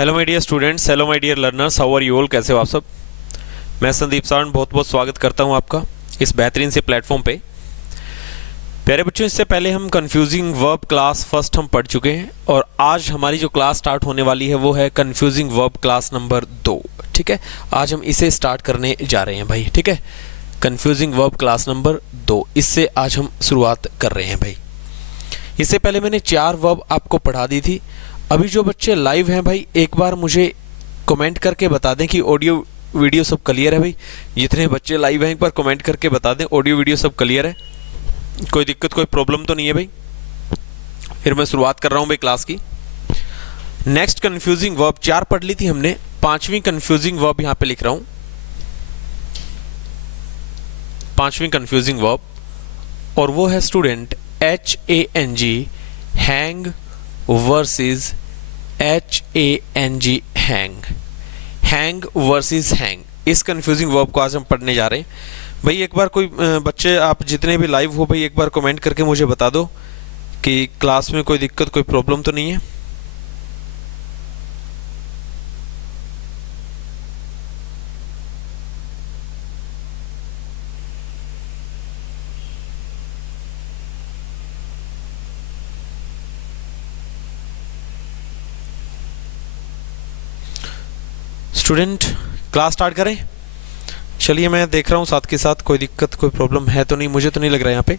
Hello my dear students, hello my dear learners, how are you all. कैसे हो आप सब। मैं संदीप सावंत बहुत बहुत स्वागत करता हूं आपका इस बेहतरीन से प्लेटफॉर्म पे। प्यारे बच्चों, इससे पहले हम कन्फ्यूजिंग वर्ब क्लास फर्स्ट हम पढ़ चुके हैं और आज हमारी जो क्लास स्टार्ट होने वाली है वो है कन्फ्यूजिंग वर्ब क्लास नंबर 2। ठीक है, आज हम इसे स्टार्ट करने जा रहे हैं भाई। ठीक है, कन्फ्यूजिंग वर्ब क्लास नंबर 2, इससे आज हम शुरुआत कर रहे हैं भाई। इससे पहले मैंने 4 वर्ब आपको पढ़ा दी थी। अभी जो बच्चे लाइव हैं भाई, एक बार मुझे कमेंट करके बता दें कि ऑडियो वीडियो सब क्लियर है भाई। जितने बच्चे लाइव हैं एक बार कमेंट करके बता दें ऑडियो वीडियो सब क्लियर है, कोई दिक्कत कोई प्रॉब्लम तो नहीं है भाई। फिर मैं शुरुआत कर रहा हूं भाई क्लास की। नेक्स्ट कन्फ्यूजिंग वर्ब 4 पढ़ ली थी हमने, 5वीं कन्फ्यूजिंग वर्ब यहां पे लिख रहा हूं। 5वीं कन्फ्यूजिंग वर्ब, और वो है student HANG, hang versus HANG, hang, hang versus hang. इस कंफ्यूजिंग वर्ब को आज हम पढ़ने जा रहे हैं भाई। एक बार कोई बच्चे आप जितने भी लाइव हो भाई, एक बार कमेंट करके मुझे बता दो कि क्लास में कोई दिक्कत कोई प्रॉब्लम तो नहीं है। स्टूडेंट क्लास स्टार्ट करें। चलिए, मैं देख रहा हूं साथ के साथ कोई दिक्कत कोई प्रॉब्लम है तो नहीं, मुझे तो नहीं लग रहा है यहाँ पे।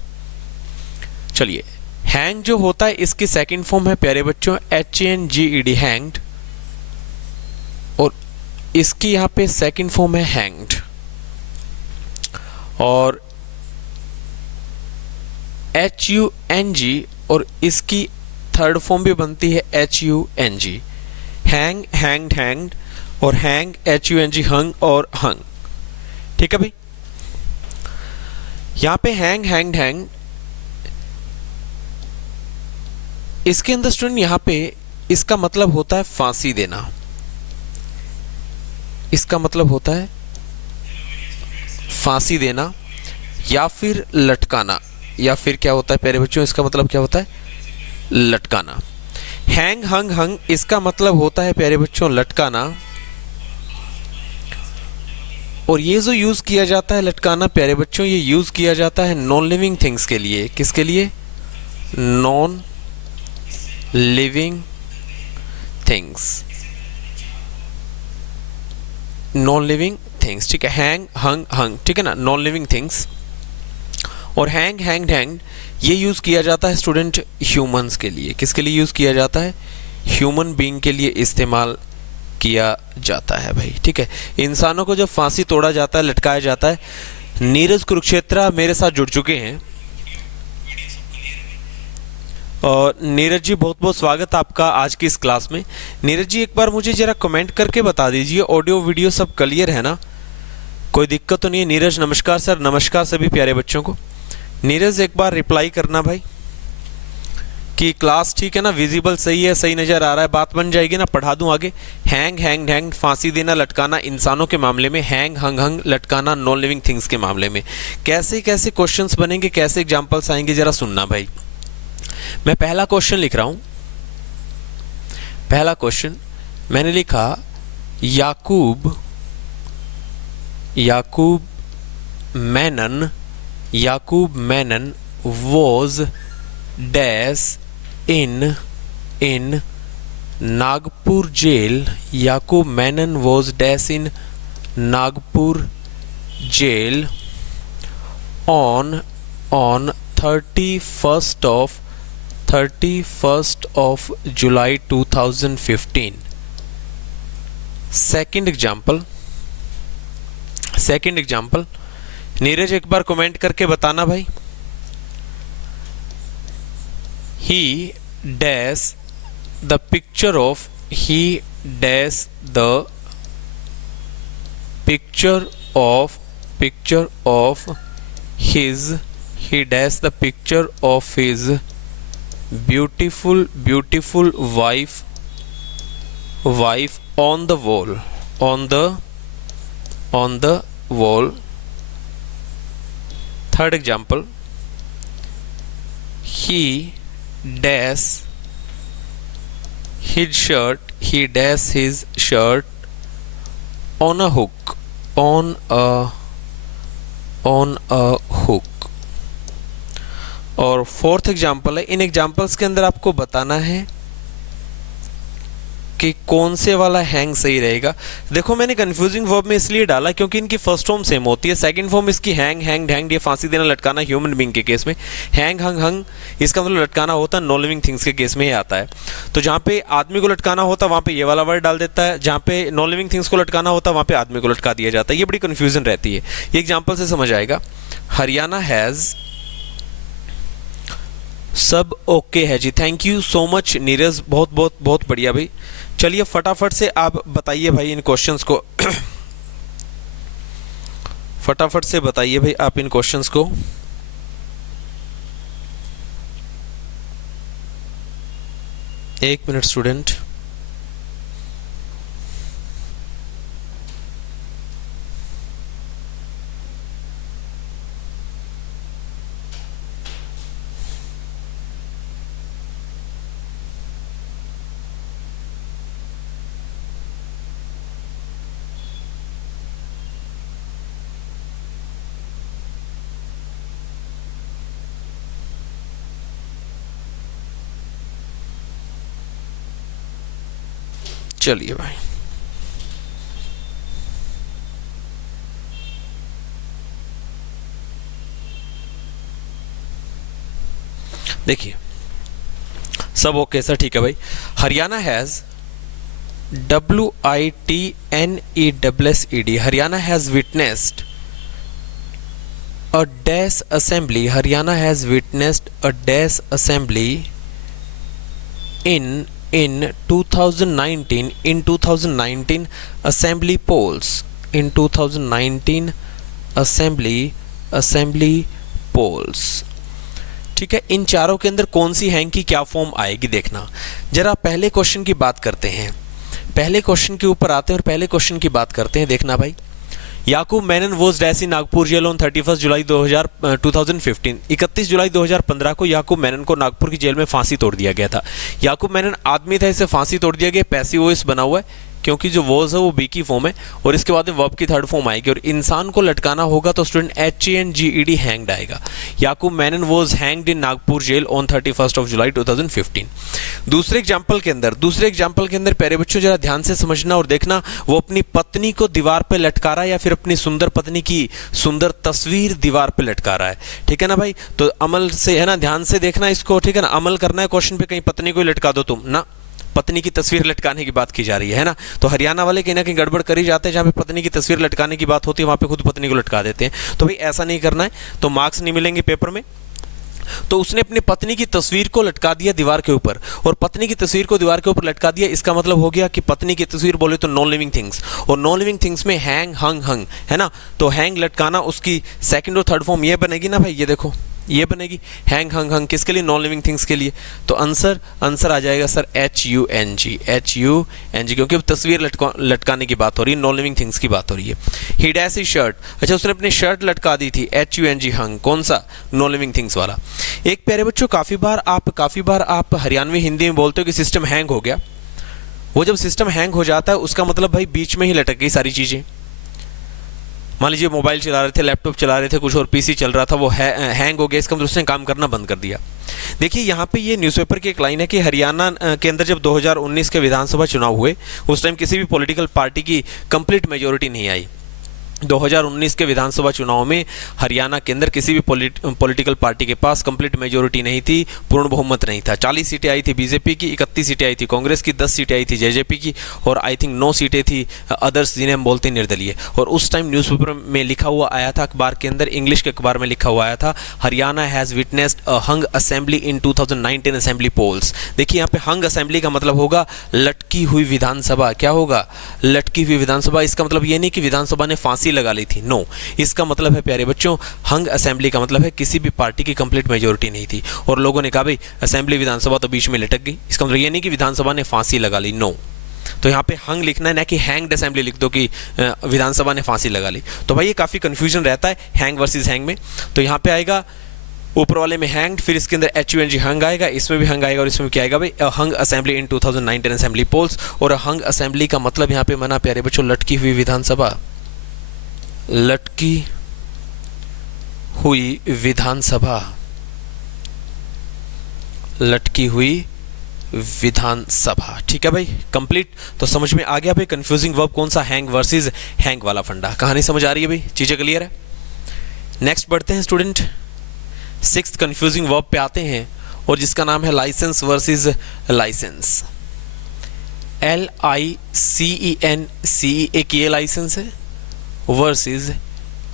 चलिए, हैंग जो होता है इसकी सेकंड फॉर्म है प्यारे बच्चों HANGED, हैंग्ड, और इसकी यहाँ पे सेकंड फॉर्म है हैंग्ड, और HUNG, और इसकी थर्ड फॉर्म भी बनती है HUNG, हैंग, हैंग्ड, हैंग्ड, और हैंग HUNG, हंग और हंग। ठीक है भाई, यहां पे हैंग, हैंग्ड, हैंग, इसके अंदर स्टूडेंट यहां पे इसका मतलब होता है फांसी देना। इसका मतलब होता है फांसी देना या फिर लटकाना, या फिर क्या होता है प्यारे बच्चों, इसका मतलब क्या होता है लटकाना। हैंग, हंग, हंग, इसका मतलब होता है प्यारे बच्चों लटकाना, और ये जो यूज किया जाता है लटकाना प्यारे बच्चों, ये यूज किया जाता है नॉन लिविंग थिंग्स के लिए। किसके लिए? Non living things, non living things. ठीक है, हैंग, हंग, हंग, ठीक है ना, नॉन लिविंग थिंग्स। और हैंग, हैंग्ड, हैंग्ड, ये यूज किया जाता है स्टूडेंट ह्यूमंस के लिए। किसके लिए यूज किया जाता है? ह्यूमन बीइंग के लिए इस्तेमाल किया जाता है भाई। ठीक है, इंसानों को जब फांसी तोड़ा जाता है, लटकाया जाता है। नीरज कुरुक्षेत्रा मेरे साथ जुड़ चुके हैं, और नीरज जी बहुत बहुत स्वागत आपका आज की इस क्लास में। नीरज जी एक बार मुझे जरा कमेंट करके बता दीजिए ऑडियो वीडियो सब क्लियर है ना, कोई दिक्कत तो नहीं है। नीरज नमस्कार सर, नमस्कार सभी प्यारे बच्चों को। नीरज एक बार रिप्लाई करना भाई कि क्लास ठीक है ना, विजिबल सही है, सही नजर आ रहा है, बात बन जाएगी ना, पढ़ा दूं आगे। हैंग, हैंग, हैंग, फांसी देना, लटकाना इंसानों के मामले में, हैंग, हंग, हंग, लटकाना नॉन लिविंग थिंग्स के मामले में। कैसे कैसे क्वेश्चंस बनेंगे, कैसे एग्जांपल्स आएंगे, जरा सुनना भाई। मैं पहला क्वेश्चन लिख रहा हूं। पहला क्वेश्चन मैंने लिखा, Yakub, Yakub Menon, Yakub Menon was dash in Nagpur jail. Yaqub Menon was dash in Nagpur jail on 31st of July 2015. Second example, Neeraj एक बार कमेंट करके बताना भाई। He dash the picture of, he dash the picture of his, he dash the picture of his beautiful wife on the wall, on the wall. Third example, he dash his shirt he dash his shirt on a hook, on a hook। और fourth example है, इन examples के अंदर आपको बताना है कि कौन से वाला हैंग सही रहेगा। देखो मैंने कंफ्यूजिंग वर्ब में इसलिए डाला क्योंकि इनकी फर्स्ट फॉर्म सेम होती है। सेकंड फॉर्म इसकी हैंग, हैंग्ड, हैंग्ड, ये फांसी देना, लटकाना ह्यूमन बीइंग के केस में। हैंग, हंग, हंग इसका मतलब लटकाना होता है, नॉन लिविंग थिंग्स के केस में ये आता है। तो जहाँ पे आदमी को लटकाना होता है वहाँ पे ये वाला वर्ड डाल देता है, जहाँ पे नॉन लिविंग थिंग्स को लटकाना होता है वहाँ पे आदमी को लटका दिया जाता है। ये बड़ी कन्फ्यूजन रहती है, ये एग्जाम्पल से समझ आएगा। हरियाणा हैज़, सब ओके है जी, thank you so much Neeraj, बहुत बहुत बहुत बढ़िया भाई। चलिए फटाफट से आप बताइए भाई इन क्वेश्चंस को फटाफट से बताइए भाई आप इन क्वेश्चंस को। एक मिनट स्टूडेंट। चलिए भाई देखिए, सब ओके सर, ठीक है भाई। Haryana has, WITNESSED, Haryana has witnessed a dash assembly, Haryana has witnessed a dash assembly in 2019 assembly polls, in 2019 assembly polls। ठीक है, इन चारों के अंदर कौन सी हैंग की क्या फॉर्म आएगी देखना। जरा पहले क्वेश्चन की बात करते हैं, पहले क्वेश्चन के ऊपर आते हैं और पहले क्वेश्चन की बात करते हैं। देखना भाई, Yakub Menon was dash in Nagpur jail on 31 जुलाई 2015। 31 जुलाई 2015 को याकूब मेनन को नागपुर की जेल में फांसी तोड़ दिया गया था। याकूब मेनन आदमी था, इसे फांसी तोड़ दिया गया। पैसिव वॉइस बना हुआ है क्योंकि जो वॉज है वो बी की फॉर्म है और इसके बाद में वर्ब की थर्ड फॉर्म आएगी। और इंसान को लटकाना होगा तो स्टूडेंट HANGED हैंग्ड आएगा। Yakub Menon was hanged in Nagpur jail on 31 जुलाई 2015। दूसरे एग्जाम्पल के अंदर प्यारे बच्चों जरा ध्यान से समझना और देखना, वो अपनी पत्नी को दीवार पे लटका रहा है या फिर अपनी सुंदर पत्नी की सुंदर तस्वीर दीवार पे लटका रहा है। ठीक है ना भाई, तो अमल से है ना, ध्यान से देखना इसको, ठीक है ना, अमल करना है क्वेश्चन पे। कहीं पत्नी को लटका दो तुम ना, पत्नी की तस्वीर लटकाने की बात की जा रही है ना। तो हरियाणा वाले कहीं ना कहीं गड़बड़ कर ही जाते हैं, जहाँ पे पत्नी की तस्वीर लटकाने की बात होती है वहाँ पे खुद पत्नी को लटका देते हैं। तो भाई ऐसा नहीं करना है, तो मार्क्स नहीं मिलेंगे पेपर में। तो उसने अपनी पत्नी की तस्वीर को लटका दिया दीवार के ऊपर, और पत्नी की तस्वीर को दीवार के ऊपर लटका दिया, इसका मतलब हो गया कि पत्नी की तस्वीर बोले तो नॉन लिविंग थिंग्स, और नॉन लिविंग थिंग्स में हैंग, हंग, हंग है ना। तो हैंग लटकाना, उसकी सेकंड और थर्ड फॉर्म ये बनेगी ना भाई, ये देखो ये बनेगी हैंग, हंग, हंग किसके लिए, नॉन लिविंग थिंग्स के लिए। तो आंसर आ जाएगा सर HUNG, क्योंकि तस्वीर लटकाने की बात हो रही है, नॉन लिविंग थिंग्स की बात हो रही है। ही डैश ही शर्ट, अच्छा उसने अपनी शर्ट लटका दी थी, HUNG हंग, कौन सा, नॉन लिविंग थिंग्स वाला। एक प्यारे बच्चों काफ़ी बार आप हरियाणवी हिंदी में बोलते हो कि सिस्टम हैंग हो गया। वो जब सिस्टम हैंग हो जाता है उसका मतलब भाई बीच में ही लटक गई सारी चीज़ें। मान लीजिए मोबाइल चला रहे थे, लैपटॉप चला रहे थे, कुछ और PC चल रहा था, वो हैंग हो गया, इसका मतलब उसने काम करना बंद कर दिया। देखिए यहाँ पे ये न्यूज़पेपर की एक लाइन है कि हरियाणा के अंदर जब 2019 के विधानसभा चुनाव हुए उस टाइम किसी भी पॉलिटिकल पार्टी की कंप्लीट मेजोरिटी नहीं आई। 2019 के विधानसभा चुनाव में हरियाणा के अंदर किसी भी पॉलिटिकल पार्टी के पास कंप्लीट मेजोरिटी नहीं थी, पूर्ण बहुमत नहीं था। 40 सीटें आई थी बीजेपी की, 31 सीटें आई थी कांग्रेस की, 10 सीटें आई थी जेजेपी की, और आई थिंक 9 सीटें थी अदर्स, जिन्हें हम बोलते हैं निर्दलीय। और उस टाइम न्यूज़पेपर में लिखा हुआ आया था, अखबार के अंदर, इंग्लिश के अखबार में लिखा हुआ आया था, Haryana has witnessed a hung assembly in 2019 assembly polls. देखिए यहाँ पे हंग असेंबली का मतलब होगा लटकी हुई विधानसभा। क्या होगा, लटकी हुई विधानसभा। इसका मतलब ये नहीं कि विधानसभा ने फांसी लगा ली थी, नो, इसका मतलब है प्यारे बच्चों हंग असेंबली का मतलब है किसी भी पार्टी की कंप्लीट मेजोरिटी नहीं थी और लोगों ने कहा भाई असेंबली विधानसभा तो बीच में लटक गई। इसका मतलब ये नहीं कि विधानसभा ने फांसी लगा ली, नो। तो यहाँ पे हंग लिखना है ना कि हैंग्ड असेंबली लिख दो कि विधानसभा ने फांसी लगा ली। तो भाई ये काफ़ी कंफ्यूजन रहता है हैंग वर्सेस हैंग में। तो यहाँ पे आएगा ऊपर वाले में हैंग्ड, फिर इसके अंदर HUNG हंग आएगा, इसमें भी हंग आएगा और इसमें क्या आएगा भाई, हंग असेंबली इन 2019 असेंबली पोल्स। और हंग असेंबली का मतलब यहाँ पे मना प्यारे बच्चों लटकी हुई विधानसभा, लटकी हुई विधानसभा, लटकी हुई विधानसभा। ठीक है भाई, कंप्लीट। तो समझ में आ गया भाई कंफ्यूजिंग वर्ब कौन सा, हैंग वर्सेस हैंग वाला फंडा। कहानी समझ आ रही है भाई, चीजें क्लियर है। नेक्स्ट बढ़ते हैं स्टूडेंट, सिक्स्थ कंफ्यूजिंग वर्ब पे आते हैं और जिसका नाम है लाइसेंस वर्सेस लाइसेंस। LICEN एक ये लाइसेंस है वर्सेस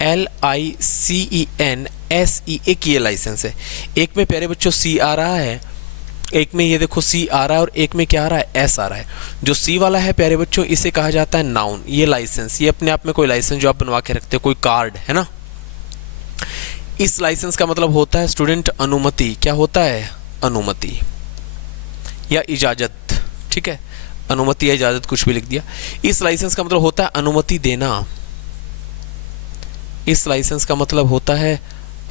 LICENSE एक ये लाइसेंस है। एक में प्यारे बच्चों C आ रहा है, एक में ये देखो C आ रहा है और एक में क्या आ रहा है, S आ रहा है। जो C वाला है प्यारे बच्चों इसे कहा जाता है नाउन, ये लाइसेंस, ये अपने आप में कोई लाइसेंस जो आप बनवा के रखते हो, कोई कार्ड है ना। इस लाइसेंस का मतलब होता है स्टूडेंट अनुमति। क्या होता है, अनुमति या इजाजत। ठीक है, अनुमति या इजाजत कुछ भी लिख दिया। इस लाइसेंस का मतलब होता है अनुमति देना, इस लाइसेंस का मतलब होता है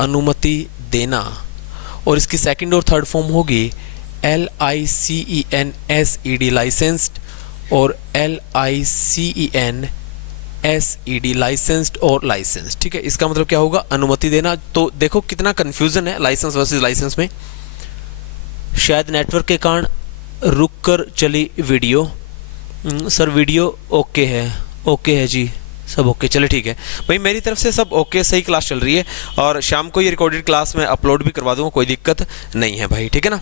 अनुमति देना। और इसकी सेकंड और थर्ड फॉर्म होगी LICENSED लाइसेंस्ड और LICENSED लाइसेंस्ड और लाइसेंस। ठीक है, इसका मतलब क्या होगा, अनुमति देना। तो देखो कितना कंफ्यूजन है लाइसेंस वर्सेस लाइसेंस में। शायद नेटवर्क के कारण रुक कर चली वीडियो। सर वीडियो ओके है, ओके है जी, सब ओके, चले ठीक है भाई, मेरी तरफ से सब ओके, सही क्लास चल रही है। और शाम को ये रिकॉर्डेड क्लास मैं अपलोड भी करवा दूंगा, कोई दिक्कत नहीं है भाई। ठीक है ना,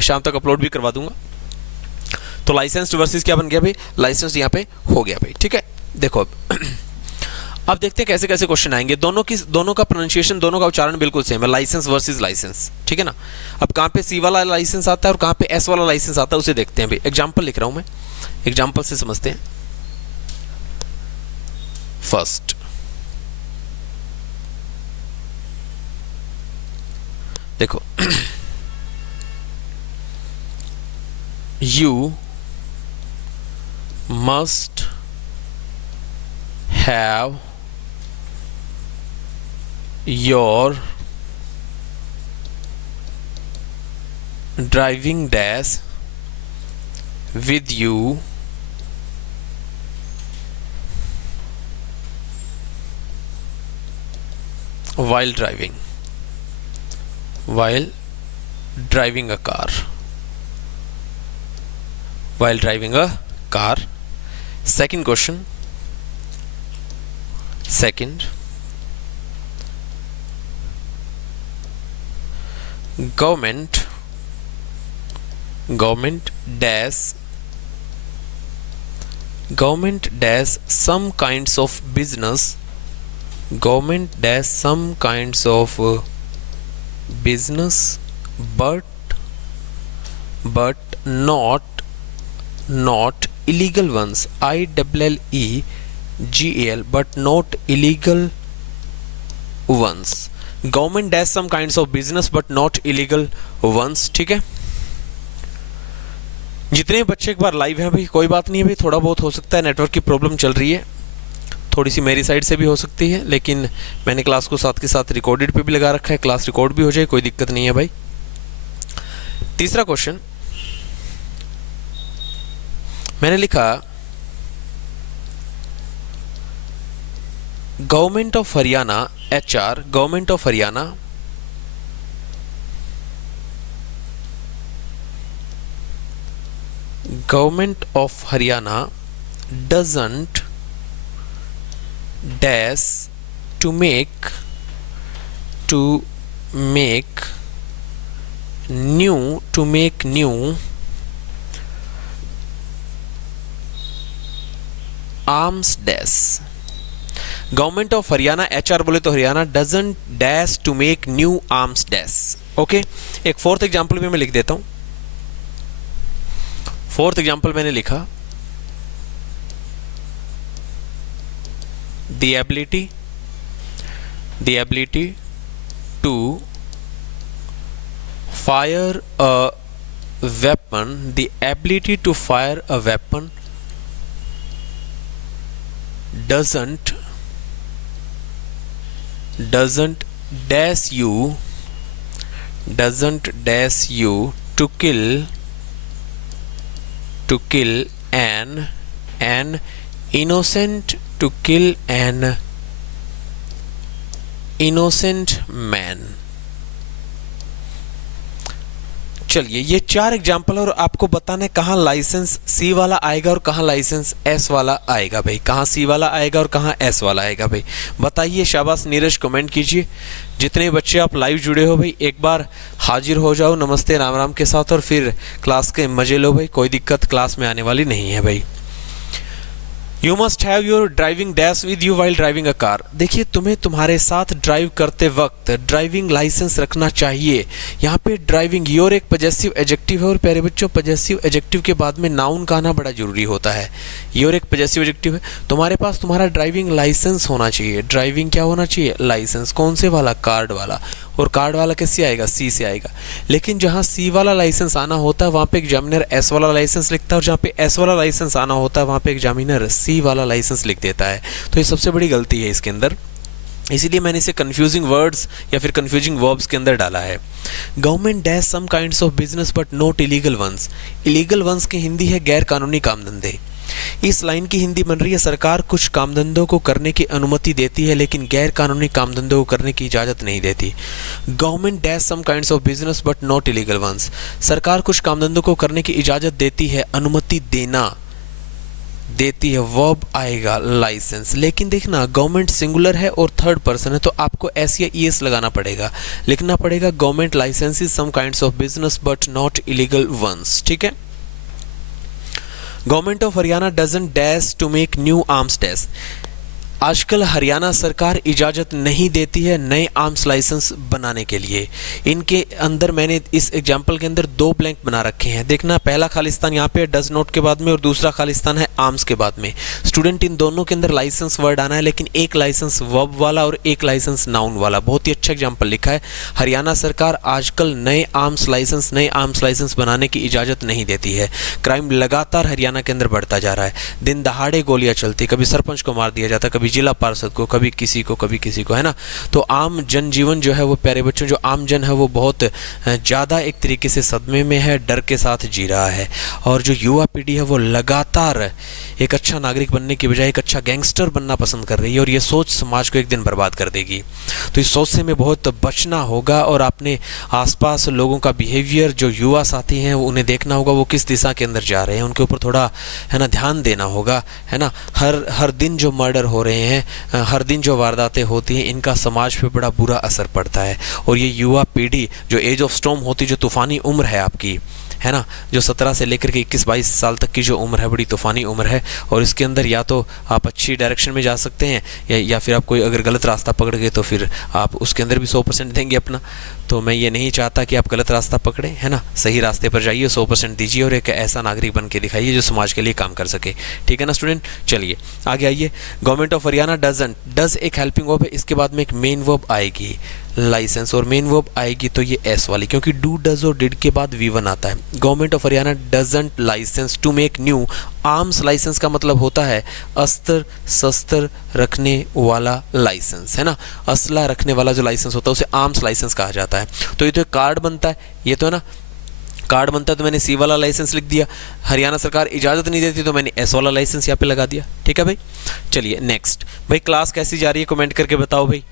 शाम तक अपलोड भी करवा दूंगा। तो लाइसेंस वर्सेस क्या बन गया भाई, लाइसेंस यहाँ पे हो गया भाई। ठीक है, देखो अब देखते हैं कैसे कैसे क्वेश्चन आएंगे। दोनों का प्रोनाउंसिएशन, दोनों का उच्चारण बिल्कुल सेम है, लाइसेंस वर्सेस लाइसेंस। ठीक है ना, अब कहाँ पे C वाला लाइसेंस आता है और कहाँ पे S वाला लाइसेंस आता है उसे देखते हैं भाई। एग्जाम्पल लिख रहा हूँ मैं, एग्जाम्पल से समझते हैं। फर्स्ट देखो, you must have your driving dash with you while driving a car, while driving a car. Second question, second, government dash some kinds of business, government dash some kinds of business but not illegal ones, ILLEGAL, but not illegal ones. Government does some kinds of business but not illegal ones. ठीक है, जितने बच्चे एक बार live हैं भाई, कोई बात नहीं है भाई, थोड़ा बहुत हो सकता है नेटवर्क की प्रॉब्लम चल रही है, थोड़ी सी मेरी साइड से भी हो सकती है, लेकिन मैंने क्लास को साथ के साथ रिकॉर्डेड पे भी लगा रखा है, क्लास रिकॉर्ड भी हो जाए, कोई दिक्कत नहीं है भाई। तीसरा क्वेश्चन मैंने लिखा, government of Haryana HR, government of Haryana doesn't dash to make new arms dash। Government of Haryana HR बोले तो Haryana doesn't dash to make new arms dash. Okay, एक फोर्थ एग्जांपल भी मैं लिख देता हूं। फोर्थ एग्जांपल मैंने लिखा, the ability to fire a weapon, the ability to fire a weapon doesn't dash you doesn't dash you to kill an innocent, to kill an innocent man। चलिए ये 4 example और आपको बताना है कहाँ लाइसेंस सी वाला आएगा और कहाँ लाइसेंस एस वाला आएगा भाई, कहाँ सी वाला आएगा और कहाँ एस वाला आएगा भाई, बताइए। शाबाश नीरज, कमेंट कीजिए। जितने बच्चे आप लाइव जुड़े हो भाई एक बार हाजिर हो जाओ नमस्ते राम राम के साथ और फिर क्लास के मजे लो भाई, कोई दिक्कत क्लास में आने वाली नहीं है भाई। You must have your driving dash with you while driving a car. देखिए तुम्हें तुम्हारे साथ ड्राइव करते वक्त ड्राइविंग लाइसेंस रखना चाहिए। यहाँ पे ड्राइविंग योर एक पजेसिव एडजेक्टिव है और प्यारे बच्चों पजेसिव एडजेक्टिव के बाद में नाउन का आना बड़ा जरूरी होता है। योर एक पजेसिव एडजेक्टिव है, तुम्हारे पास तुम्हारा ड्राइविंग लाइसेंस होना चाहिए। ड्राइविंग क्या होना चाहिए? लाइसेंस। कौन से वाला? कार्ड वाला। और कार्ड वाला कैसे आएगा? सी से आएगा। लेकिन जहाँ सी वाला लाइसेंस आना होता है वहाँ पे एग्जामिनर एस वाला लाइसेंस लिखता है और जहाँ पे एस वाला लाइसेंस आना होता है वहाँ पे एग्जामिनर सी वाला लाइसेंस लिख देता है। तो ये सबसे बड़ी गलती है इसके अंदर, इसीलिए मैंने इसे कंफ्यूजिंग वर्ड्स या फिर कंफ्यूजिंग वर्ब्स के अंदर डाला है। Government dash some kinds of business but not illegal ones. Illegal ones की हिंदी है गैर कानूनी काम धंधे। इस लाइन की हिंदी बन रही है सरकार कुछ काम धंधों को करने की अनुमति देती है लेकिन गैर कानूनी काम धंधों को करने की इजाजत नहीं देती। Government dash some kinds of business but not illegal ones. सरकार कुछ काम धंधों को करने की इजाजत देती है, अनुमति देना देती है, वर्ब आएगा लाइसेंस। लेकिन देखना गवर्नमेंट सिंगुलर है और थर्ड पर्सन है तो आपको एस या ईएस लगाना पड़ेगा, लिखना पड़ेगा government licenses some kinds of business but not illegal ones. ठीक है। Government of Haryana doesn't dash to make new arms dash. आजकल हरियाणा सरकार इजाज़त नहीं देती है नए आर्म्स लाइसेंस बनाने के लिए। इनके अंदर मैंने इस एग्जाम्पल के अंदर 2 ब्लैंक बना रखे हैं। देखना पहला खालिस्तान यहाँ पे डज नॉट के बाद में और दूसरा खालिस्तान है आर्म्स के बाद में। स्टूडेंट इन दोनों के अंदर लाइसेंस वर्ड आना है लेकिन एक लाइसेंस वर्ब वाला और एक लाइसेंस नाउन वाला। बहुत ही अच्छा एग्जाम्पल लिखा है। हरियाणा सरकार आजकल नए आर्म्स लाइसेंस बनाने की इजाज़त नहीं देती है। क्राइम लगातार हरियाणा के अंदर बढ़ता जा रहा है। दिन दहाड़े गोलियां चलती, कभी सरपंच को मार दिया जाता, कभी जिला पार्षद को, कभी किसी को, है ना। तो आम जनजीवन जो है वो प्यारे बच्चों जो आम जन है वो बहुत ज़्यादा एक तरीके से सदमे में है, डर के साथ जी रहा है। और जो युवा पीढ़ी है वो लगातार एक अच्छा नागरिक बनने की बजाय एक अच्छा गैंगस्टर बनना पसंद कर रही है और ये सोच समाज को एक दिन बर्बाद कर देगी। तो इस सोच से हमें बहुत बचना होगा और अपने आसपास लोगों का बिहेवियर, जो युवा साथी हैं वो उन्हें देखना होगा वो किस दिशा के अंदर जा रहे हैं, उनके ऊपर थोड़ा है ना ध्यान देना होगा, है ना। हर दिन जो मर्डर हो रहे हैं, हर दिन जो वारदातें होती हैं, इनका समाज पे बड़ा बुरा असर पड़ता है। और ये युवा पीढ़ी जो एज ऑफ स्टॉर्म होती, जो तूफ़ानी उम्र है आपकी, है ना, जो 17 से लेकर के 21-22 साल तक की जो उम्र है बड़ी तूफ़ानी उम्र है। और इसके अंदर या तो आप अच्छी डायरेक्शन में जा सकते हैं या फिर आप कोई अगर गलत रास्ता पकड़ गए तो फिर आप उसके अंदर भी 100% देंगे अपना। तो मैं ये नहीं चाहता कि आप गलत रास्ता पकड़ें, है ना। सही रास्ते पर जाइए, 100% दीजिए और एक ऐसा नागरिक बन के दिखाइए जो समाज के लिए काम कर सके। ठीक है ना स्टूडेंट। चलिए आगे आइए। Government of Haryana doesn't, does एक हेल्पिंग वर्ब है, इसके बाद में एक मेन वर्ब आएगी लाइसेंस और मेन वर्ब आएगी तो ये एस वाली, क्योंकि डू डज और डिड के बाद V1 आता है। Government of Haryana doesn't license to make new arms license का मतलब होता है अस्त्र शस्त्र रखने वाला लाइसेंस, है ना। असला रखने वाला जो लाइसेंस होता है उसे आर्म्स लाइसेंस कहा जाता है। तो ये तो कार्ड बनता है, ये तो है ना कार्ड बनता है, तो मैंने सी वाला लाइसेंस लिख दिया। हरियाणा सरकार इजाज़त नहीं देती तो मैंने एस वाला लाइसेंस यहाँ पे लगा दिया। ठीक है भाई। चलिए नेक्स्ट भाई, क्लास कैसी जा रही है कमेंट करके बताओ भाई।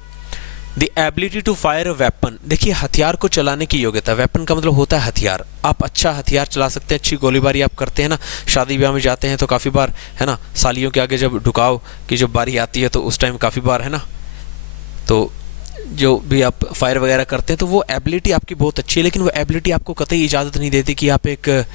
The ability to fire a weapon, देखिए हथियार को चलाने की योग्यता। वेपन का मतलब होता है हथियार। आप अच्छा हथियार चला सकते हैं, अच्छी गोलीबारी आप करते हैं ना। शादी ब्याह में जाते हैं तो काफ़ी बार, है ना, सालियों के आगे जब ढुकाव की जब बारी आती है तो उस टाइम काफ़ी बार, है ना, तो जो भी आप फायर वगैरह करते हैं तो वो एबिलिटी आपकी बहुत अच्छी है। लेकिन वो एबिलिटी आपको कतई इजाज़त नहीं देती कि आप एक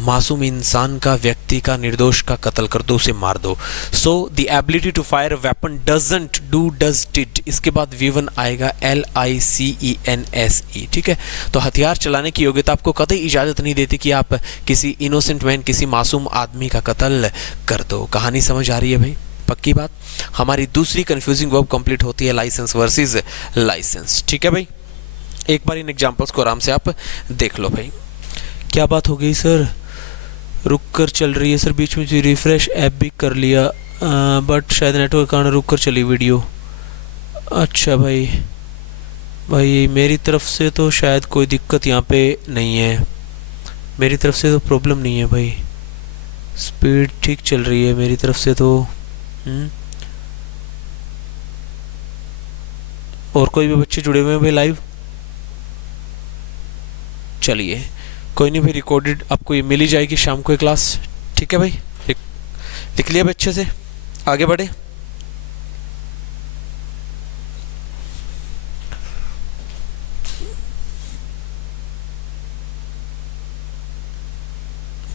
मासूम इंसान का, व्यक्ति का, निर्दोष का कत्ल कर दो, उसे मार दो। So the ability to fire weapon doesn't do does did, इसके बाद V1 आएगा LICENSE। ठीक है। तो हथियार चलाने की योग्यता आपको कतई इजाज़त नहीं देती कि आप किसी इनोसेंट मैन, किसी मासूम आदमी का कत्ल कर दो। कहानी समझ आ रही है भाई? पक्की बात। हमारी दूसरी कंफ्यूजिंग वर्ब कंप्लीट होती है लाइसेंस वर्सेस लाइसेंस। ठीक है भाई। एक बार इन एग्जांपल्स को आराम से आप देख लो भाई। क्या बात हो गई सर? रुक कर चल रही है सर, बीच में जो रिफ्रेश ऐप भी कर लिया बट शायद नेटवर्क कारण रुक कर चली वीडियो। अच्छा भाई भाई मेरी तरफ से तो शायद कोई दिक्कत यहाँ पे नहीं है, मेरी तरफ से तो प्रॉब्लम नहीं है भाई, स्पीड ठीक चल रही है मेरी तरफ से तो। और कोई भी बच्चे जुड़े हुए हैं भाई लाइव? चलिए कोई नहीं भाई, रिकॉर्डेड आपको ये मिल ही जाएगी शाम को ये क्लास, ठीक है भाई। लिख लिया अच्छे से, आगे बढ़े।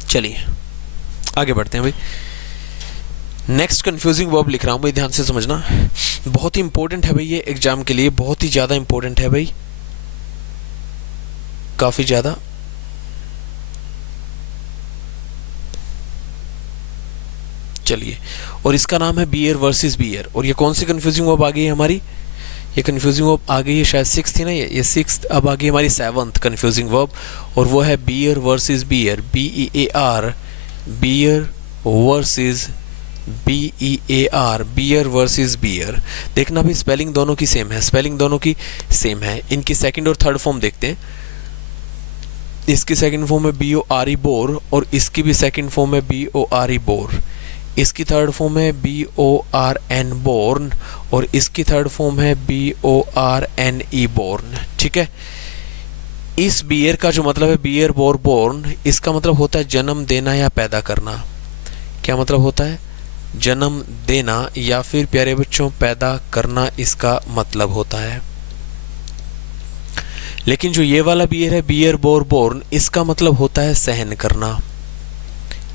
चलिए आगे बढ़ते हैं भाई। नेक्स्ट कंफ्यूजिंग वर्ब लिख रहा हूं भाई, ध्यान से समझना, बहुत ही इंपॉर्टेंट है भाई ये एग्जाम के लिए, बहुत ही ज़्यादा इंपॉर्टेंट है भाई, काफ़ी ज़्यादा। चलिए, और इसका नाम है बियर वर्सेस बियर। और ये कौन सी कंफ्यूजिंग वर्ब आ गई है हमारी? ये कंफ्यूजिंग वर्ब आ गई है, शायद सिक्स थी ना ये सिक्स, अब आ गई हमारी सेवंथ कंफ्यूजिंग वर्ब, और वो है bear versus bear, BEAR, bear versus BEAR, bear versus bear. देखना भाई स्पेलिंग दोनों की सेम है, स्पेलिंग दोनों की सेम है। इनकी सेकंड और थर्ड फॉर्म देखते हैं। इसकी सेकंड फॉर्म है BORE बोर, और इसकी भी सेकंड फॉर्म है BORE बोर। इसकी थर्ड फॉर्म है BORN बोर्न, और इसकी थर्ड फॉर्म है BORNE बोर्न, ठीक है। इस बियर का जो मतलब है बियर बोर बोर्न, इसका मतलब होता है जन्म देना या पैदा करना। क्या मतलब होता है? जन्म देना या फिर प्यारे बच्चों पैदा करना इसका मतलब होता है। लेकिन जो ये वाला बियर है बियर बोर बोर्न, इसका मतलब होता है सहन करना।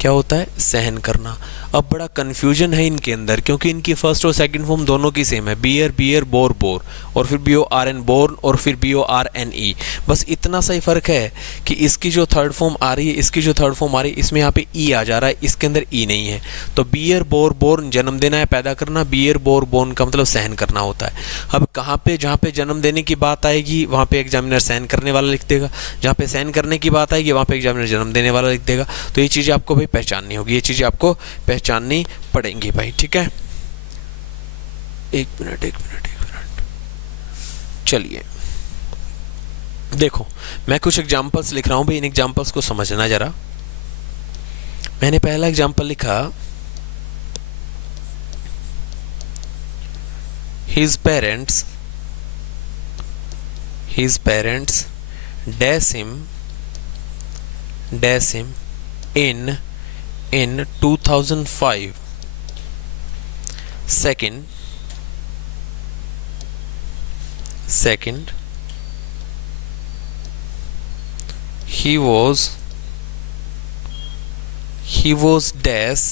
क्या होता है? सहन करना। अब बड़ा कन्फ्यूजन है इनके अंदर, क्योंकि इनकी फर्स्ट और सेकंड फॉर्म दोनों की सेम है, बियर बियर बोर बोर, और फिर BORN बोर्न, और फिर BORNE। बस इतना सा ही फर्क है कि इसकी जो थर्ड फॉर्म आ रही है, इसकी जो थर्ड फॉर्म आ रही है, इसमें यहाँ पे ई आ जा रहा है, इसके अंदर ई नहीं है। तो बियर बोर बोर्न जन्म देना है पैदा करना, बियर बोर बोर्न का मतलब सहन करना होता है। अब कहाँ पे जहाँ पे जन्म देने की बात आएगी वहाँ पे एग्जामिनर सहन करने वाला लिख देगा, जहाँ पे सहन करने की बात आएगी वहाँ पे एग्जामिनर जन्म देने वाला लिख देगा। तो ये चीज़ें आपको भाई पहचाननी होगी, ये चीज़ें आपको पहचाननी पड़ेंगी भाई, ठीक है। एक मिनट। चलिए देखो, मैं कुछ एग्जांपल्स लिख रहा हूं भाई, इन एग्जांपल्स को समझना जरा। मैंने पहला एग्जांपल लिखा, his parents dash him in 2005. Second, he was dash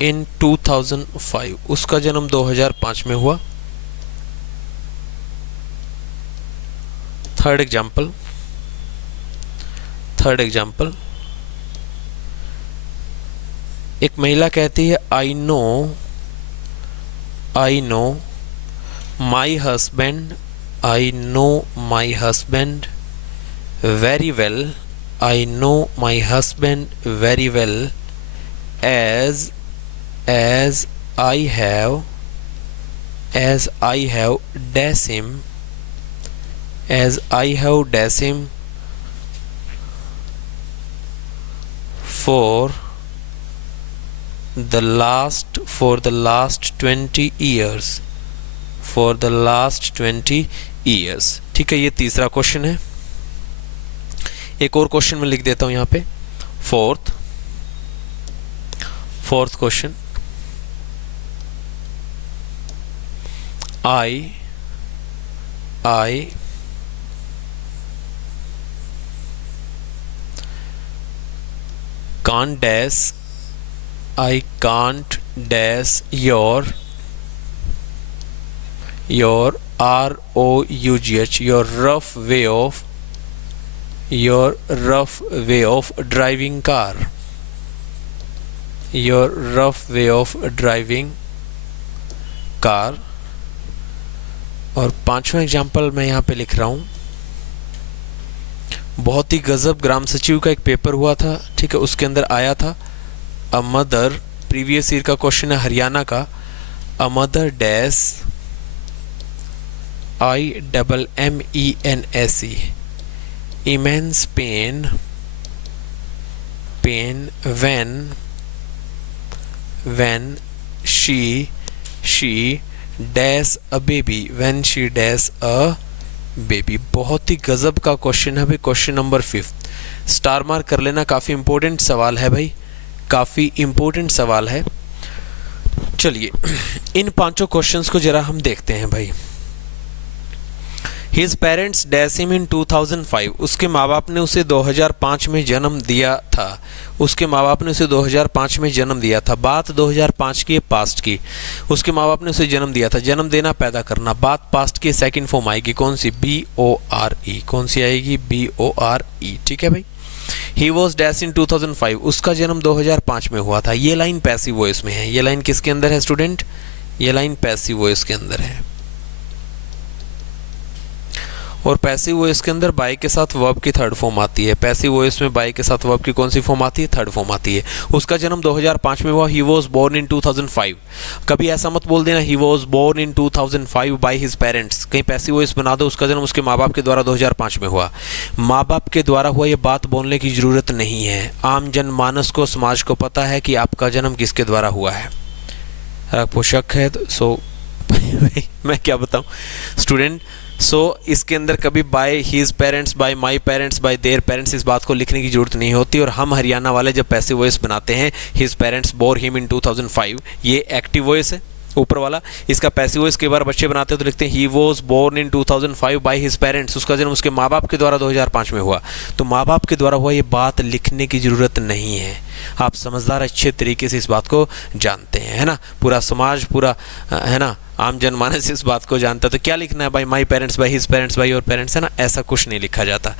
in 2005. उसका जन्म 2005 में हुआ। थर्ड एग्जाम्पल, एक महिला कहती है आई know my husband very well, I know my husband very well as I have dash him for the last 20 years, ठीक है। ये तीसरा क्वेश्चन है। एक और क्वेश्चन मैं लिख देता हूं यहाँ पे, fourth question, I can't dash your ROUGH, your rough way of driving car, और पांचवा एग्जाम्पल मैं यहाँ पे लिख रहा हूँ, बहुत ही गजब ग्राम सचिव का एक पेपर हुआ था, ठीक है, उसके अंदर आया था अ मदर, प्रीवियस ईयर का क्वेश्चन है हरियाणा का, अ mother dash IMMENSE, immense pain when she dash a baby, when she dash a baby। बहुत ही गजब का क्वेश्चन है भाई, क्वेश्चन नंबर 5। स्टार मार्क कर लेना, काफ़ी इंपॉर्टेंट सवाल है भाई, काफ़ी इंपॉर्टेंट सवाल है। चलिए इन पांचों क्वेश्चंस को जरा हम देखते हैं भाई। His parents dash him in 2005, उसके माँ बाप ने उसे 2005 में जन्म दिया था, उसके माँ बाप ने उसे 2005 में जन्म दिया था। बात 2005 की, पास्ट की। उसके माँ बाप ने उसे जन्म दिया था, जन्म देना, पैदा करना। बात पास्ट की सेकंड फॉर्म आएगी, कौन सी? BORE। कौन सी आएगी? BORE। ठीक है भाई। ही वॉज डैश इन 2005, उसका जन्म 2005 में हुआ था। ये लाइन पैसिव वॉइस में है। ये लाइन किसके अंदर है स्टूडेंट? ये लाइन पैसिव वॉइस के अंदर है। और पैसिव वॉइस के अंदर बाय के साथ वर्ब की थर्ड फॉर्म आती है। पैसिव वॉइस में बाय के साथ वर्ब की कौन सी फॉर्म आती है? थर्ड फॉर्म आती है। उसका जन्म 2005 में हुआ। He was born in 2005। कभी ऐसा मत बोल देना he was born in 2005 by his parents, कहीं पैसिव वॉइस बना दो। उसका जन्म उसके माँ बाप के द्वारा 2005 में हुआ। माँ बाप के द्वारा हुआ, ये बात बोलने की जरूरत नहीं है। आम जनमानस को, समाज को पता है कि आपका जन्म किसके द्वारा हुआ है। आपको शक है तो मैं क्या बताऊं स्टूडेंट। इसके अंदर कभी by his parents, by my parents, by their parents, इस बात को लिखने की जरूरत नहीं होती। और हम हरियाणा वाले जब पैसिव वॉइस बनाते हैं, his parents bore him in 2005, ये एक्टिव वॉइस है ऊपर वाला। इसका पैसिव वॉइस कई बार बच्चे बनाते हैं तो लिखते हैं he was born in 2005 by his parents, उसका जन्म उसके माँ बाप के द्वारा 2005 में हुआ। तो माँ बाप के द्वारा हुआ, ये बात लिखने की जरूरत नहीं है। आप समझदार अच्छे तरीके से इस बात को जानते हैं, है ना। पूरा समाज, पूरा है ना, आम जनमानस इस बात को जानता है। तो क्या लिखना है? By my parents, by his parents, by your parents, है ना। ऐसा कुछ नहीं लिखा जाता।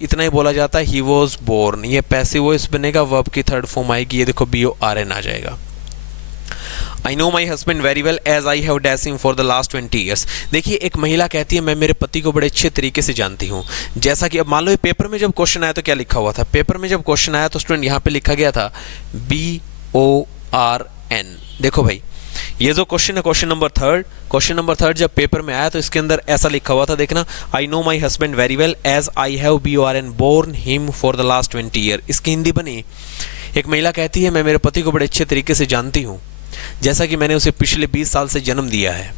इतना ही बोला जाता है ही वॉज बोर्न। ये पैसिव वॉइस बनेगा, वर्ब की थर्ड फॉर्म आएगी। ये देखो BORN आ जाएगा। I know my husband very well as I have dash him for the last 20 years. देखिए एक महिला कहती है मैं मेरे पति को बड़े अच्छे तरीके से जानती हूँ। जैसा कि अब मान लो पेपर में जब क्वेश्चन आया तो क्या लिखा हुआ था? पेपर में जब क्वेश्चन आया तो स्टूडेंट यहाँ पे लिखा गया था BORN। देखो भाई ये जो क्वेश्चन है, क्वेश्चन नंबर थर्ड जब पेपर में आया तो इसके अंदर ऐसा लिखा हुआ था, देखना, I know my husband very well as I have BORN born him for the last 20 year. इसकी हिंदी बनी, एक महिला कहती है मैं मेरे पति को बड़े अच्छे तरीके से जानती हूँ, जैसा कि मैंने उसे पिछले 20 साल से जन्म दिया है।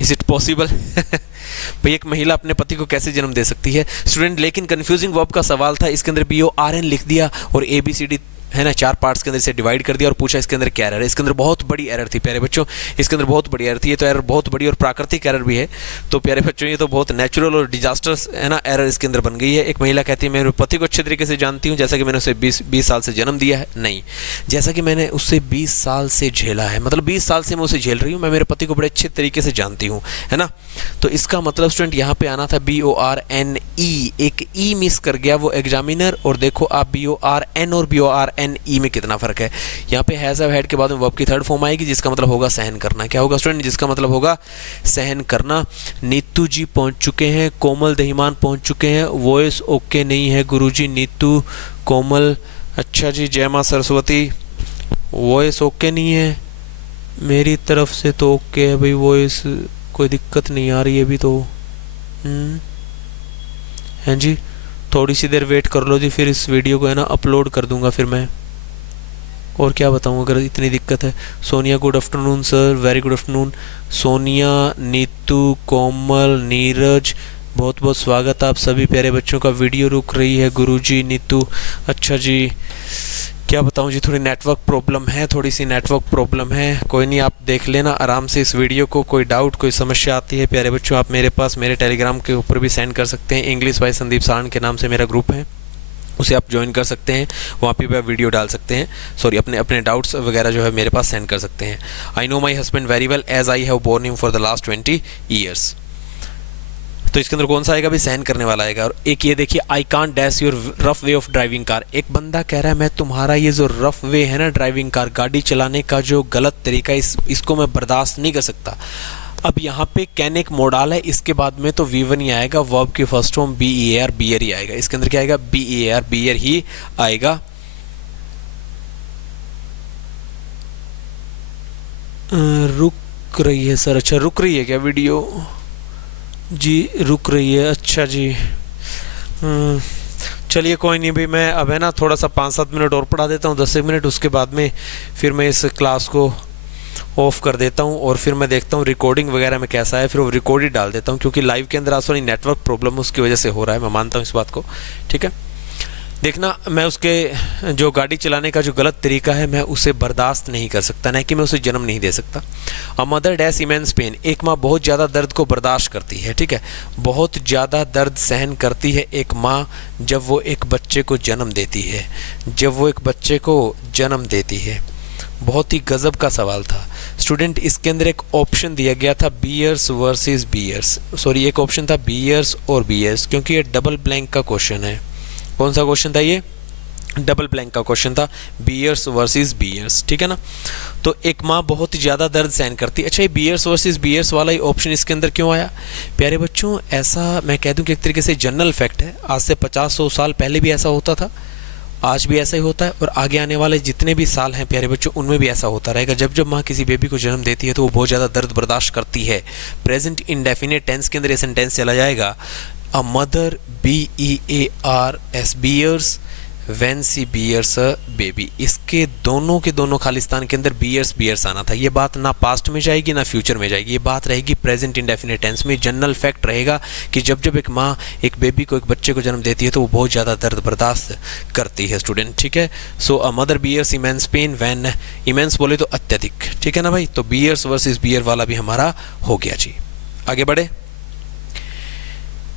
Is it possible? भाई एक महिला अपने पति को कैसे जन्म दे सकती है स्टूडेंट? लेकिन कंफ्यूजिंग वर्ब का सवाल था, इसके अंदर BORN लिख दिया और ABCD है ना 4 पार्ट्स के अंदर से डिवाइड कर दिया और पूछा इसके अंदर क्या एरर है। इसके अंदर बहुत बड़ी एरर थी प्यारे बच्चों, इसके अंदर बहुत बड़ी एरर थी। ये तो एरर बहुत बड़ी और प्राकृतिक एरर भी है। तो प्यारे बच्चों ये तो बहुत नेचुरल और डिजास्टर्स है ना एरर इसके अंदर बन गई है। एक महिला कहती है मैं मेरे पति को अच्छे तरीके से जानती हूँ, जैसा कि मैंने उसे 20 साल से जन्म दिया है। नहीं, जैसा कि मैंने उससे 20 साल से झेला है, मतलब 20 साल से मैं उसे झेल रही हूँ, मैं मेरे पति को बड़े अच्छे तरीके से जानती हूँ, है ना। तो इसका मतलब स्टूडेंट यहाँ पे आना था BORNE। एक ई मिस कर गया वो एग्जामिनर। और देखो आप BORN और BORNE में कितना फर्क है। यहाँ पे हैज हैव हैड के बाद में वर्ब की थर्ड फॉर्म आएगी जिसका मतलब होगा सहन करना। क्या होगा स्टूडेंट? जिसका मतलब होगा सहन करना। नीतू जी पहुंच चुके हैं, कोमल दहीमान पहुंच चुके हैं। वॉइस ओके नहीं है गुरुजी। नीतू, कोमल, अच्छा जी, जय मां सरस्वती। वॉइस ओके नहीं है मेरी तरफ से तो ओके है भाई, वॉइस कोई दिक्कत नहीं आ रही है अभी तो। हैं जी, थोड़ी सी देर वेट कर लो जी, फिर इस वीडियो को है ना अपलोड कर दूंगा फिर मैं। और क्या बताऊं अगर इतनी दिक्कत है। Sonia good afternoon sir, very good afternoon. Sonia, Neetu, Komal, Neeraj, बहुत बहुत स्वागत आप सभी प्यारे बच्चों का। वीडियो रुक रही है गुरुजी, नीतू, अच्छा जी। क्या बताऊं जी, थोड़ी नेटवर्क प्रॉब्लम है, थोड़ी सी नेटवर्क प्रॉब्लम है। कोई नहीं, आप देख लेना आराम से इस वीडियो को। कोई डाउट, कोई समस्या आती है प्यारे बच्चों, आप मेरे पास मेरे टेलीग्राम के ऊपर भी सेंड कर सकते हैं। इंग्लिश बाय संदीप सारण के नाम से मेरा ग्रुप है, उसे आप ज्वाइन कर सकते हैं। वहाँ पे आप वीडियो डाल सकते हैं, सॉरी अपने डाउट्स वगैरह जो है मेरे पास सेंड कर सकते हैं। I know my husband very well as I have born him for the last 20 years. तो इसके अंदर कौन सा आएगा भी? सहन करने वाला आएगा। और एक ये देखिए, I can't dash your rough way of driving car. एक बंदा कह रहा है मैं तुम्हारा ये जो रफ वे है ना ड्राइविंग कार, गाड़ी चलाने का जो गलत तरीका, इसको मैं बर्दाश्त नहीं कर सकता। अब यहाँ पे कैन एक मोडाल है, इसके बाद में तो V1 ही आएगा, वर्ब की फर्स्ट फॉर्म BEAR बियर ही आएगा। इसके अंदर क्या आएगा? BEAR बियर ही आएगा। रुक रही है सर? अच्छा रुक रही है क्या वीडियो? जी रुक रही है, अच्छा जी। चलिए कोई नहीं भाई, मैं अब है ना थोड़ा सा 5-7 मिनट और पढ़ा देता हूँ, 10 मिनट, उसके बाद में फिर मैं इस क्लास को ऑफ कर देता हूँ और फिर मैं देखता हूँ रिकॉर्डिंग वगैरह में कैसा है, फिर वो रिकॉर्ड ही डाल देता हूँ, क्योंकि लाइव के अंदर आज थोड़ी नेटवर्क प्रॉब्लम उसकी वजह से हो रहा है, मैं मानता हूँ इस बात को। ठीक है, देखना, मैं उसके जो गाड़ी चलाने का जो गलत तरीका है मैं उसे बर्दाश्त नहीं कर सकता, नहीं कि मैं उसे जन्म नहीं दे सकता। A mother dash immense pain, एक माँ बहुत ज़्यादा दर्द को बर्दाश्त करती है। ठीक है, बहुत ज़्यादा दर्द सहन करती है एक माँ जब वो एक बच्चे को जन्म देती है, जब वो एक बच्चे को जन्म देती है। बहुत ही गजब का सवाल था स्टूडेंट। इसके अंदर एक ऑप्शन दिया गया था बियर्स वर्सेस बियर्स, सॉरी एक ऑप्शन था बियर्स और बियर्स, क्योंकि ये डबल ब्लैंक का क्वेश्चन है। कौन सा क्वेश्चन था ये? डबल ब्लैंक का क्वेश्चन था, बियर्स वर्सेस बियर्स। ठीक है ना, तो एक माँ बहुत ही ज़्यादा दर्द सहन करती है। अच्छा, ये बियर्स वर्सेस बियर्स वाला ही ऑप्शन इसके अंदर क्यों आया? प्यारे बच्चों, ऐसा मैं कह दूं कि एक तरीके से जनरल फैक्ट है, आज से 50-100 साल पहले भी ऐसा होता था, आज भी ऐसा ही होता है, और आगे आने वाले जितने भी साल हैं प्यारे बच्चों उनमें भी ऐसा होता रहेगा। जब जब माँ किसी बेबी को जन्म देती है तो वो बहुत ज़्यादा दर्द बर्दाश्त करती है। प्रेजेंट इंडेफिनिट टेंस के अंदर ये सेंटेंस चला जाएगा, a mother BEARS bears when she bears a baby. इसके दोनों के दोनों खालिस्तान के अंदर बियर्स बियर्स आना था। ये बात ना पास्ट में जाएगी ना फ्यूचर में जाएगी, ये बात रहेगी प्रेजेंट इंडेफिनिट टेंस में। जनरल फैक्ट रहेगा कि जब जब एक माँ एक बेबी को, एक बच्चे को जन्म देती है तो वो बहुत ज़्यादा दर्द बर्दाश्त करती है स्टूडेंट। ठीक है, so a mother bears immense pain when, immense बोले तो अत्यधिक। ठीक है ना भाई, तो बियर्स वर्सेस बियर वाला भी हमारा हो गया जी। आगे बढ़े,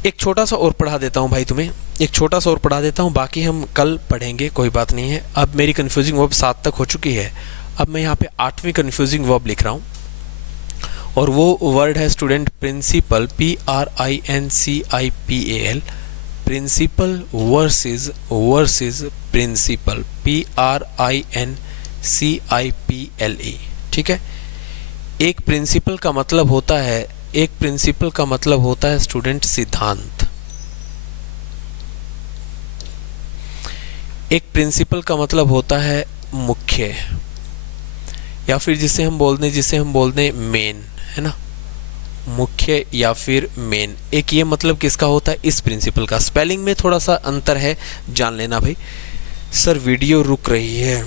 एक छोटा सा और पढ़ा देता हूँ भाई तुम्हें, एक छोटा सा और पढ़ा देता हूँ, बाकी हम कल पढ़ेंगे, कोई बात नहीं है। अब मेरी कन्फ्यूजिंग वर्ब 7 तक हो चुकी है, अब मैं यहाँ पे 8वीं कन्फ्यूजिंग वर्ब लिख रहा हूँ, और वो वर्ड है student principal, PRINCIPAL, principal versus principle, PRINCIPLE। ठीक है, एक प्रिंसिपल का मतलब होता है, एक प्रिंसिपल का मतलब होता है स्टूडेंट सिद्धांत। एक प्रिंसिपल का मतलब होता है मुख्य, या फिर जिसे हम बोल दें मेन, है ना, मुख्य या फिर मेन। एक ये मतलब किसका होता है? इस प्रिंसिपल का। स्पेलिंग में थोड़ा सा अंतर है, जान लेना भाई। सर वीडियो रुक रही है,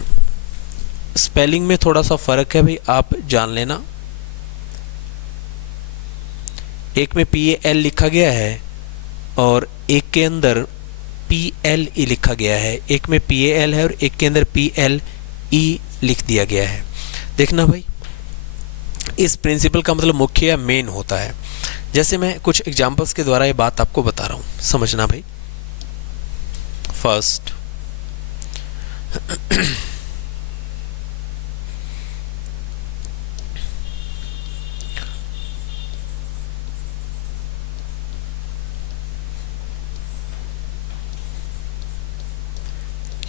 स्पेलिंग में थोड़ा सा फर्क है भाई, आप जान लेना। एक में PAL लिखा गया है और एक के अंदर PLE लिखा गया है। एक में PAL है और एक के अंदर PLE लिख दिया गया है। देखना भाई, इस प्रिंसिपल का मतलब मुख्य या मेन होता है। जैसे मैं कुछ एग्जांपल्स के द्वारा ये बात आपको बता रहा हूँ, समझना भाई। First,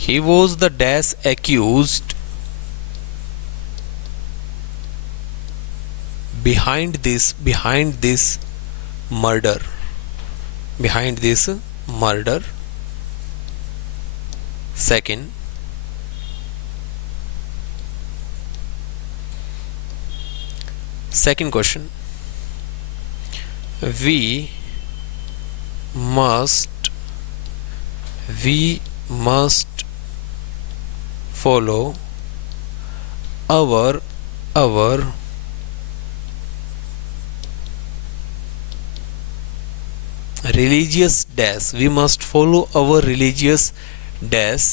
he was the dash accused behind this murder, second, question, we must follow our religious dash, we must follow our religious dash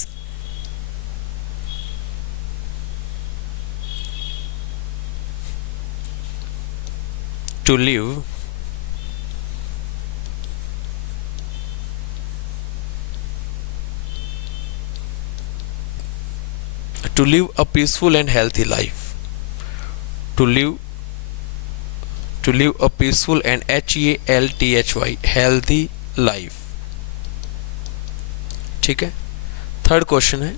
to live a peaceful and healthy life, to live a peaceful and HEALTHY healthy life। ठीक है, third question है,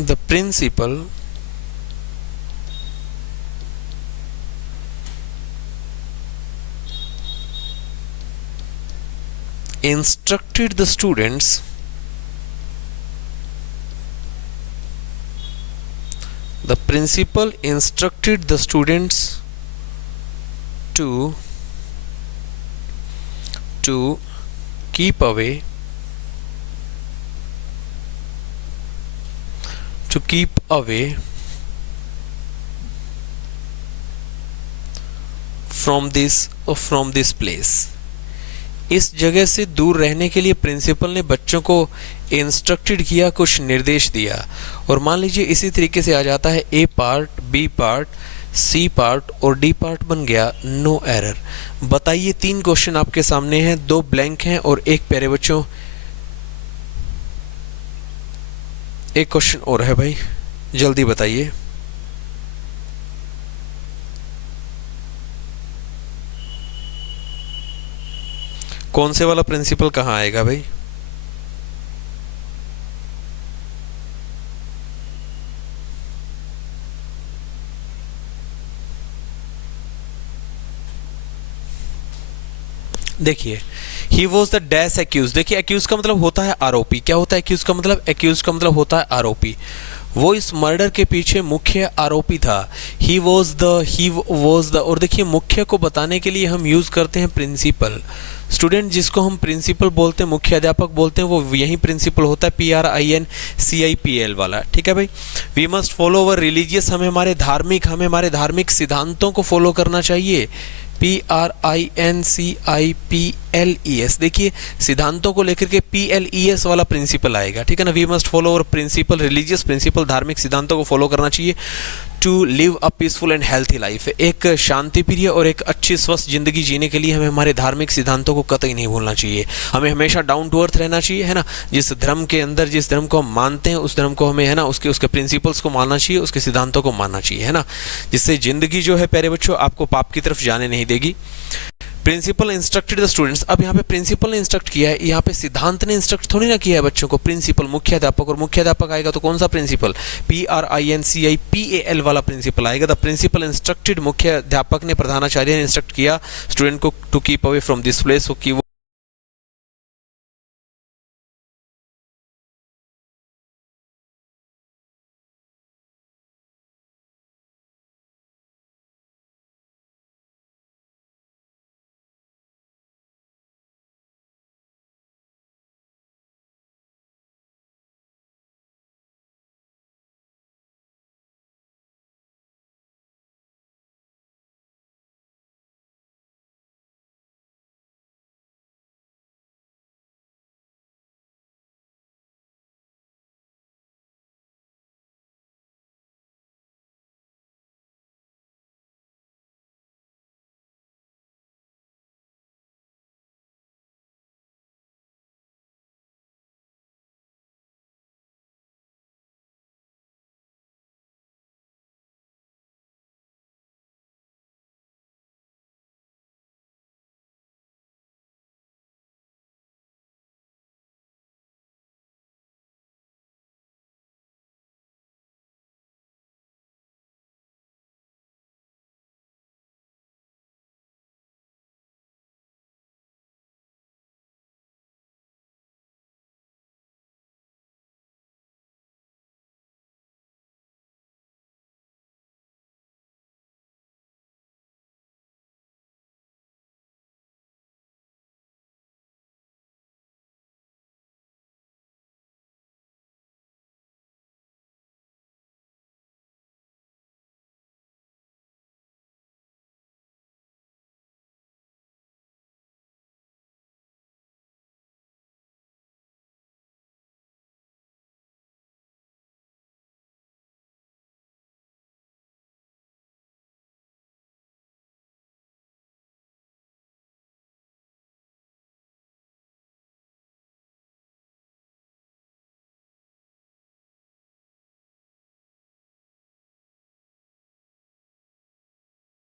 the principal instructed the students principal instructed the students to keep away from this place। इस जगह से दूर रहने के लिए प्रिंसिपल ने बच्चों को इंस्ट्रक्टेड किया, कुछ निर्देश दिया। और मान लीजिए इसी तरीके से आ जाता है A part, B part, C part और डी पार्ट बन गया नो एरर। बताइए 3 क्वेश्चन आपके सामने हैं, 2 ब्लैंक हैं और एक प्यारे बच्चों एक क्वेश्चन और है भाई, जल्दी बताइए। कौन से वाला प्रिंसिपल कहाँ आएगा भाई? देखिए he was the dash accused. देखिए एक्यूज का मतलब होता है आरोपी। क्या होता है एक्यूज का मतलब? एक्यूज का मतलब होता है आरोपी। वो इस मर्डर के पीछे मुख्य आरोपी था। ही वॉज द और देखिए मुख्य को बताने के लिए हम यूज करते हैं प्रिंसिपल। स्टूडेंट जिसको हम प्रिंसिपल बोलते हैं, मुख्य अध्यापक बोलते हैं, वो यही प्रिंसिपल होता है, PRINCIPL वाला। ठीक है भाई। We must follow our religious, हमें हमारे धार्मिक सिद्धांतों को फॉलो करना चाहिए। PRINCIPLES। देखिए सिद्धांतों को लेकर के PLES वाला प्रिंसिपल आएगा। ठीक है ना। We must follow our principle, religious principle, धार्मिक सिद्धांतों को फॉलो करना चाहिए। To live a peaceful and healthy life, एक शांति प्रिय और एक अच्छी स्वस्थ जिंदगी जीने के लिए हमें हमारे धार्मिक सिद्धांतों को कतई नहीं भूलना चाहिए। हमें हमेशा डाउन टू अर्थ रहना चाहिए, है ना। जिस धर्म के अंदर जिस धर्म को हम मानते हैं उस धर्म को हमें, है ना, उसके प्रिंसिपल्स को मानना चाहिए, उसके सिद्धांतों को मानना चाहिए, है ना। जिससे जिंदगी जो है प्यारे बच्चों आपको पाप की तरफ जाने नहीं देगी। Principal instructed the students. अब यहाँ पे प्रिंसिपल ने इंस्ट्रक्ट किया है, यहाँ पे सिद्धांत ने इंस्ट्रक्ट थोड़ी ना किया है बच्चों को। प्रिंसिपल मुख्य अध्यापक, और मुख्य अध्यापक आएगा तो कौन सा प्रिंसिपल? PRINCIPAL वाला प्रिंसिपल आएगा। द प्रिंसिपल इंस्ट्रक्टेड, मुख्य अध्यापक ने, प्रधानाचार्य ने इंस्ट्रक्ट किया स्टूडेंट को to keep away from this place, कि वो